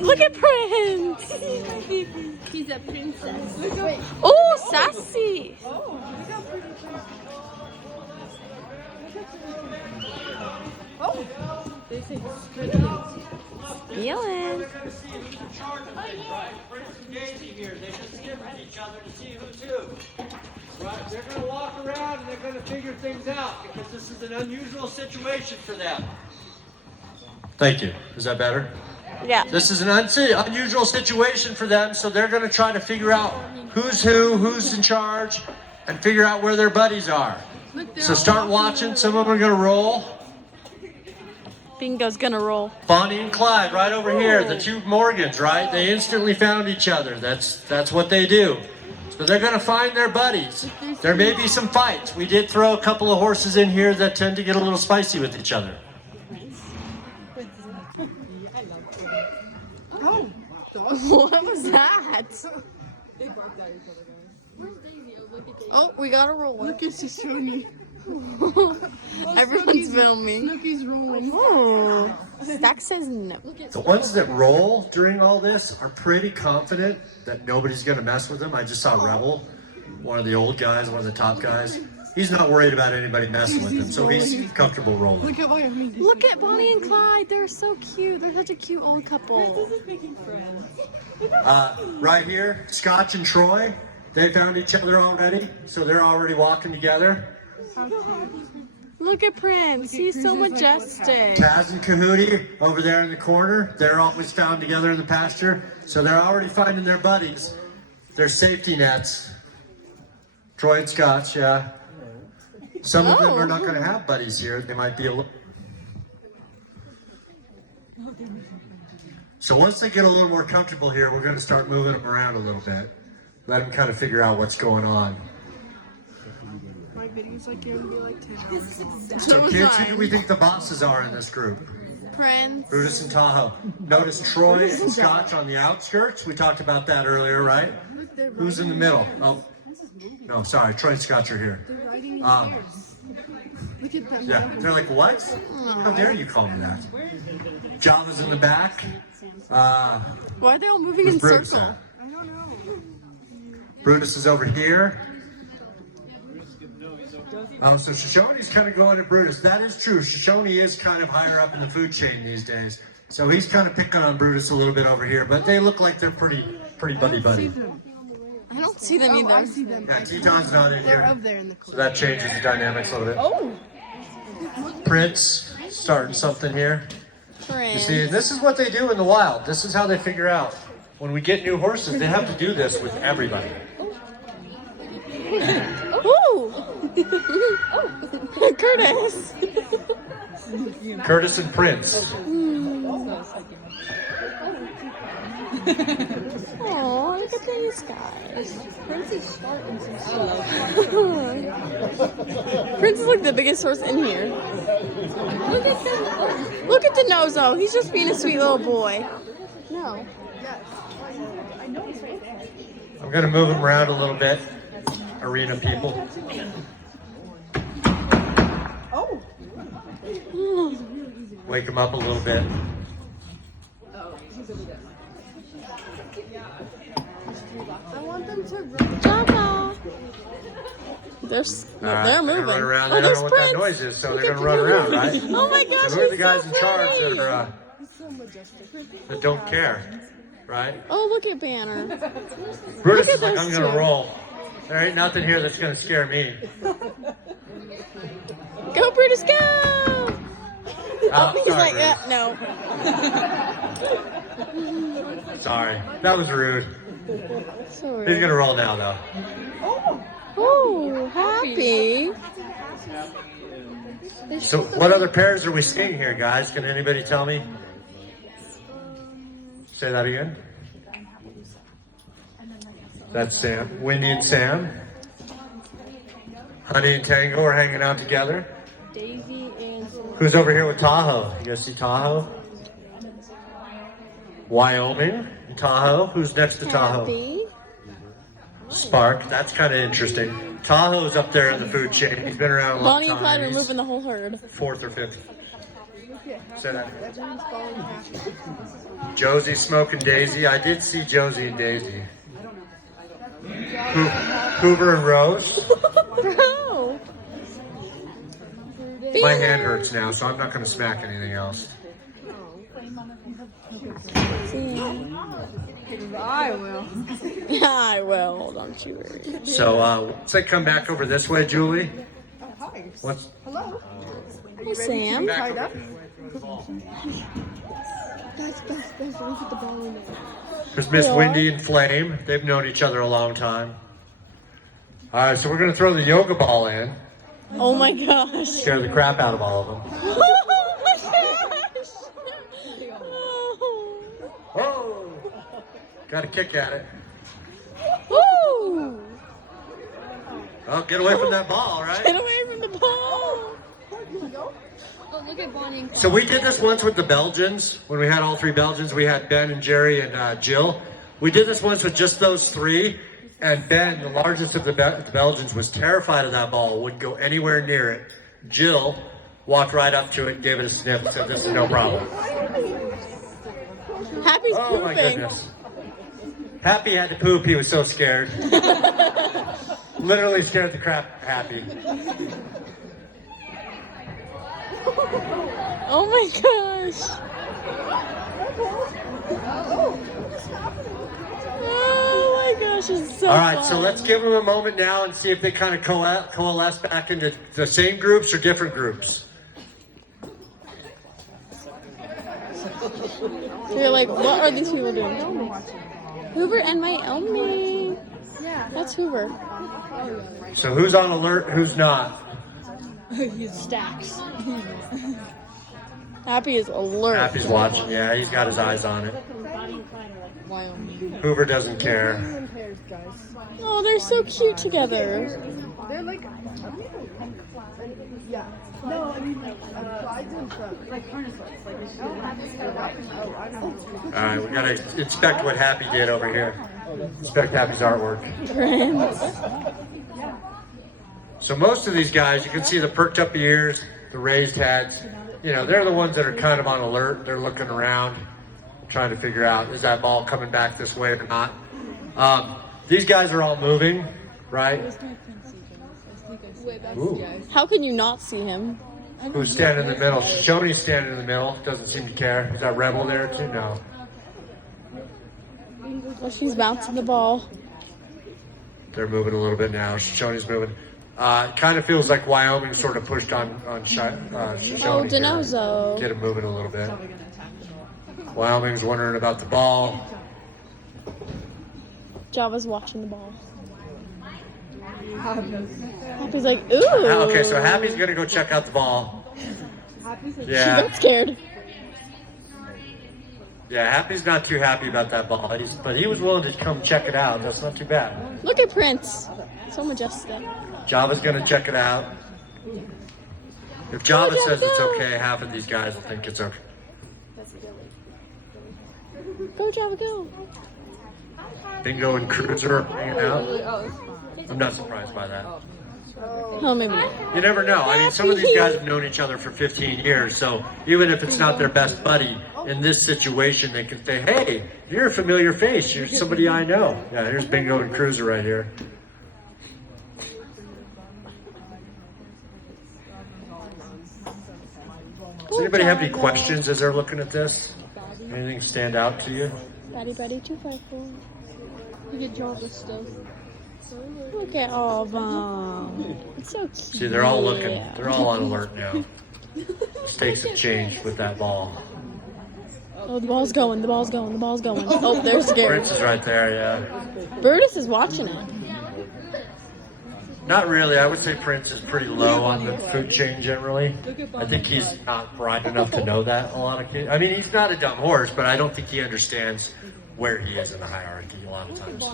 Look at Prince. He's a princess. Oh, sassy. Oh, Feeling. Here, they just sniffing each other to see who's who. Right? They're going to walk around and they're going to figure things out because this is an unusual situation for them. Thank you. Is that better? Yeah. This is an unusual situation for them, so they're going to try to figure out who's who, who's in charge, and figure out where their buddies are. So start watching. Some of them are going to roll. Bingo's gonna roll. Bonnie and Clyde right over here, the two Morgans, right? They instantly found each other. That's what they do. So they're going to find their buddies. There may be some fights. We did throw a couple of horses in here that tend to get a little spicy with each other. oh. What was that? Oh, we got a roll. Look at Shoshone. Everyone's filming. Snooki's rolling. Oh, Stack says no. The ones that roll during all this are pretty confident that nobody's going to mess with them. I just saw Rebel, one of the old guys, one of the top guys. He's not worried about anybody messing with him, so he's comfortable rolling. Look at Bonnie. Look at Bonnie and Clyde. They're so cute. They're such a cute old couple. Right here, Scotch and Troy, they found each other already, so they're already walking together. Look at Prince. He's so majestic. Taz and Kahootie over there in the corner, they're always found together in the pasture, so they're already finding their buddies, their safety nets. Troy and Scotch, yeah. Some of them are not going to have buddies here. They might be a little... So once they get a little more comfortable here, we're going to start moving them around a little bit. Let them kind of figure out what's going on. My video's like going to be like 10 hours. So kids, who do we think the bosses are in this group? Prince. Brutus and Tahoe. Notice Troy and Scotch on the outskirts. We talked about that earlier, right? Who's in the middle? Oh, no, sorry. Troy and Scotch are here. They're riding in chairs. Look at them. Yeah, they're like, what? How dare you call me that? Java's in the back. Why are they all moving in Brutus circle? at? I don't know. Brutus is over here. So Shoshone's kind of going to Brutus. That is true. Shoshone is kind of higher up in the food chain these days. So he's kind of picking on Brutus a little bit over here, but they look like they're pretty buddy-buddy. I don't see them either. I see them. Yeah, Teton's not in They're here. up there in the So corner. that changes the dynamics a little bit. Oh! Prince starting something here. You Prince. see, and this is what they do in the wild. This is how they figure out. When we get new horses, they have to do this with everybody. Ooh! Curtis! Curtis and Prince. Oh, look at these guys. Prince is short and so slow. Prince is like the biggest horse in here. Look at them. Look at Denozo. He's just being a sweet little boy. No. I know he's right there. I'm going to move them around a little bit. Arena people. Oh! Wake them up a little bit. I want them to run. Java. They're They're moving. gonna run around. Oh, They don't there's know what Prince. that noise is, so Look they're at going to run around, right? Oh my gosh, So who are the he's guys so in charge pretty. He's so majestic. that don't care, right? Oh, look at Banner. Brutus at is like, those I'm going to two. roll. There ain't nothing here that's going to scare me. Go, Brutus, go! Oh, he's sorry, like, no. Sorry. That was rude. Sorry. He's going to roll now, though. Oh, happy. So what other pairs are we seeing here, guys? Can anybody tell me? Say that again. That's Sam. Winnie and Sam. Honey and Tango are hanging out together. Davy and Who's over here with Tahoe? You guys see Tahoe? Wyoming and Tahoe. Who's next to Tahoe? Happy. Spark. That's kind of interesting. Tahoe's up there in the food chain. He's been around a long Bonnie and Clyde time. are He's moving the whole herd. fourth or fifth. Say that. Everyone's falling happy. Josie smoking Daisy. I did see Josie and Daisy. Hoover and Rose. Bro. My hand hurts now, so I'm not going to smack anything else. I will. I will. Don't you worry. So let's come back over this way, Julie. Hi. Let's Hello. Hey, Sam. Tied up? Guys, let me put the ball in there. There's Miss Wendy and Flame. They've known each other a long time. All right, so we're going to throw the yoga ball in. Oh my gosh. Scare the crap out of all of them. Oh my gosh. Oh. Oh! Got a kick at it. Woo! Oh, get away from that ball, right? Get away from the ball. Oh, look at Bonnie and Clyde. So we did this once with the Belgians. When we had all three Belgians, we had Ben and Jerry and Jill. We did this once with just those three. And Ben, the largest of the Belgians, was terrified of that ball, wouldn't go anywhere near it. Jill walked right up to it, gave it a sniff, said this is no problem. Happy's Oh pooping. my goodness. Happy had to poop, he was so scared. Literally scared the crap out of Happy. Oh my gosh. Oh my gosh, it's so All right, fun. so let's give them a moment now and see if they kind of coalesce back into the same groups or different groups. You're like, what are these people doing? Hoover and my Elmi. That's Hoover. So who's on alert, who's not? Stacks. Happy is alert. Happy's watching, yeah, he's got his eyes on it. Hoover doesn't care. In pairs, guys. Oh, they're so cute together. They're like, yeah. No, I mean like, Clyde's in front. Like harness lights. All right, we gotta inspect what Happy did over here. Inspect Happy's artwork. Prince. So most of these guys, you can see the perked up ears, the raised heads. You know, they're the ones that are kind of on alert. They're looking around, trying to figure out, is that ball coming back this way or not? These guys are all moving, right? Ooh. How can you not see him? Who's standing in the middle? Shoney's standing in the middle. Doesn't seem to care. Is that Rebel there too? No. Well, she's bouncing the ball. They're moving a little bit now. Shoney's moving. It kind of feels like Wyoming sort of pushed on Shoney. Oh, here. Denozo. Get him moving a little bit. Wyoming's wondering about the ball. Java's watching the ball. Happy's like, ooh. Okay, so Happy's gonna go check out the ball. She Yeah, got scared. yeah. Happy's not too happy about that ball, but he was willing to come check it out. That's not too bad. Look at Prince. So majestic. Java's gonna check it out. If Java Java, says it's go. okay, half of these guys will think it's okay. Go, Java, go. Bingo and Cruiser are hanging out. I'm not surprised by that. Oh, maybe not. You never know. I mean, some of these guys have known each other for 15 years, so even if it's not their best buddy, in this situation, they can say, hey, you're a familiar face. You're somebody I know. Yeah, here's Bingo and Cruiser right here. Does anybody have any questions as they're looking at this? Anything stand out to you? Batty, Batty, 254. Look at Jarvis stuff. Look at all of them. It's so cute. See, they're all looking. They're all on alert now. Stakes have changed with that ball. Oh, the ball's going, the ball's going, the ball's going. Oh, they're scared. Prince is right there, yeah. Brutus is watching it. Not really. I would say Prince is pretty low on the food chain generally. I think he's not bright enough to know that a lot of kids. I mean, he's not a dumb horse, but I don't think he understands where he is in the hierarchy a lot of times.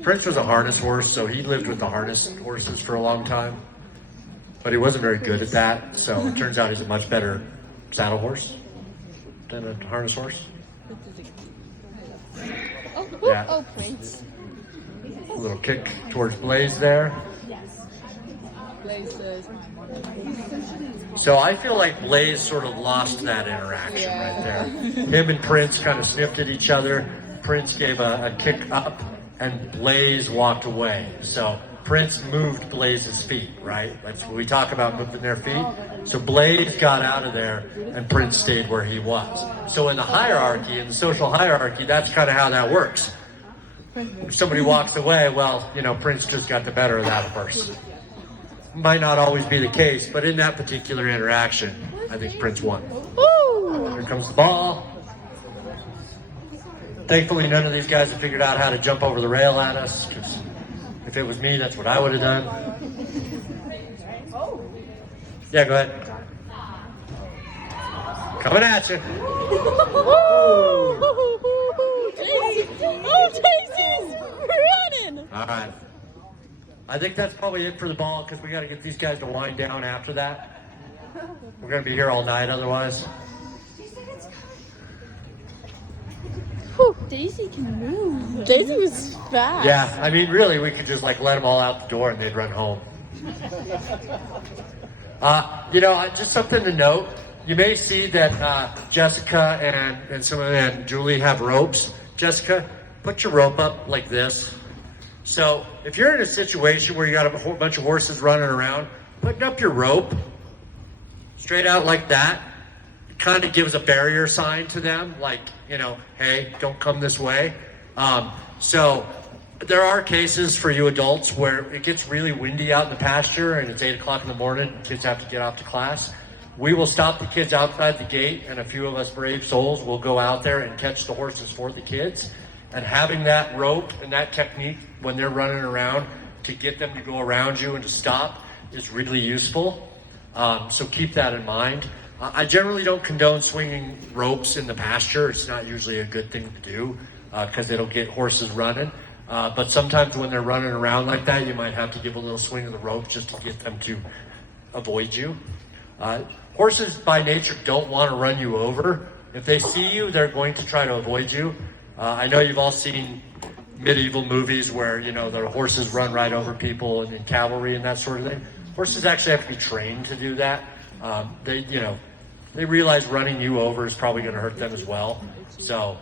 Prince was a harness horse, so he lived with the harness horses for a long time. But he wasn't very good at that, so it turns out he's a much better saddle horse than a harness horse. Yeah. Oh, Prince. A little kick towards Blaze there. Blaze says. So I feel like Blaze sort of lost that interaction right there. Him and Prince kind of sniffed at each other. Prince gave a kick up, and Blaze walked away. So Prince moved Blaze's feet, right? That's what we talk about, moving their feet. So Blaze got out of there, and Prince stayed where he was. So in the hierarchy, in the social hierarchy, that's kind of how that works. If somebody walks away, well, you know, Prince just got the better of that person. Might not always be the case, but in that particular interaction, I think Prince won. Woo! Here comes the ball. Thankfully, none of these guys have figured out how to jump over the rail at us, because if it was me, that's what I would have done. Yeah, go ahead. Coming at you. Oh, Tracy's running. All right. I think that's probably it for the ball, because we got to get these guys to wind down after that. We're going to be here all night otherwise. Whew. Daisy can move. Daisy was fast. Yeah, I mean, really, we could just like let them all out the door and they'd run home. You know, just something to note. You may see that Jessica and Julie have ropes. Jessica, put your rope up like this. So if you're in a situation where you got a whole bunch of horses running around, putting up your rope straight out like that, it kind of gives a barrier sign to them, like, you know, hey, don't come this way. So there are cases for you adults where it gets really windy out in the pasture and it's 8 o'clock in the morning and kids have to get off to class. We will stop the kids outside the gate, and a few of us brave souls will go out there and catch the horses for the kids. And having that rope and that technique when they're running around to get them to go around you and to stop is really useful. So keep that in mind. I generally don't condone swinging ropes in the pasture. It's not usually a good thing to do because it'll get horses running. But sometimes when they're running around like that, you might have to give a little swing of the rope just to get them to avoid you. Horses by nature don't want to run you over. If they see you, they're going to try to avoid you. I know you've all seen medieval movies where, you know, the horses run right over people and in cavalry and that sort of thing. Horses actually have to be trained to do that. They realize running you over is probably going to hurt them as well. So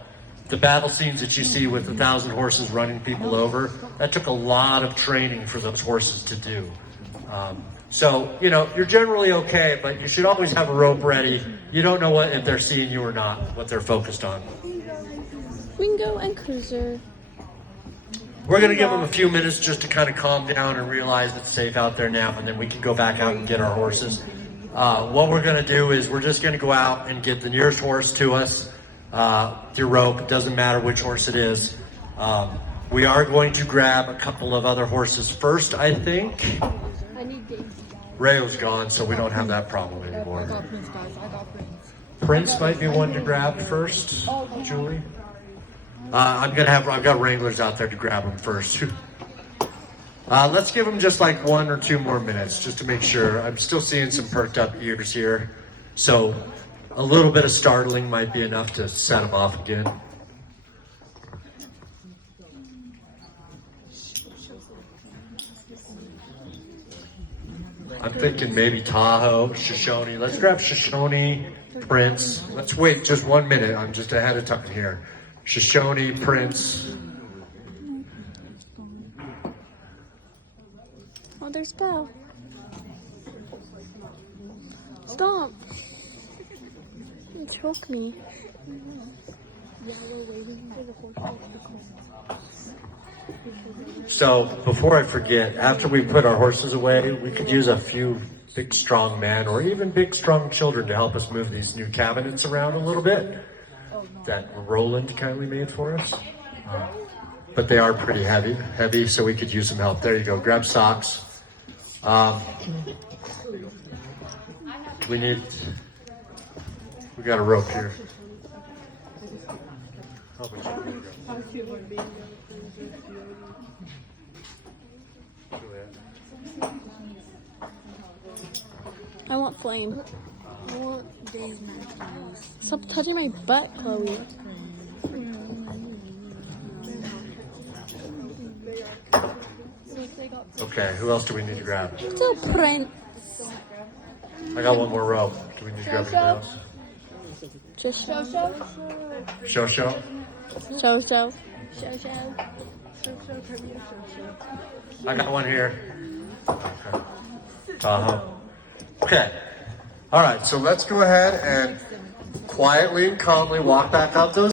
the battle scenes that you see with 1,000 horses running people over, that took a lot of training for those horses to do. So, you know, you're generally okay, but you should always have a rope ready. You don't know if they're seeing you or not, what they're focused on. Wingo and Cruiser. We're going to give them a few minutes just to kind of calm down and realize it's safe out there now, and then we can go back out and get our horses. What we're going to do is we're just going to go out and get the nearest horse to us, your rope. It doesn't matter which horse it is. We are going to grab a couple of other horses first, I think. I need Daisy. Rayo's gone, so we don't have that problem I anymore. got Prince, guys. I got Prince. Prince might be one to grab first, Julie. I've got Wranglers out there to grab them first. Let's give them just like 1 or 2 more minutes just to make sure. I'm still seeing some perked up ears here. So a little bit of startling might be enough to set them off again. I'm thinking maybe Tahoe, Shoshone. Let's grab Shoshone, Prince. Let's wait just 1 minute. I'm just ahead of time here. Shoshone, Prince. Oh, there's Belle. Stop. You choke me. So before I forget, after we put our horses away, we could use a few big strong men or even big strong children to help us move these new cabinets around a little bit that Roland kindly made for us. But they are pretty heavy, so we could use some help. There you go. Grab socks. We got a rope here. I want flame. I want Daisy Matthews. Stop touching my butt, Chloe. So it's like Okay, who else do we need to grab? Little prince. I got one more rope. Do we need to grab anybody else? Just Show. so. I got one here. Okay. Okay. All right, so let's go ahead and quietly and calmly walk back up those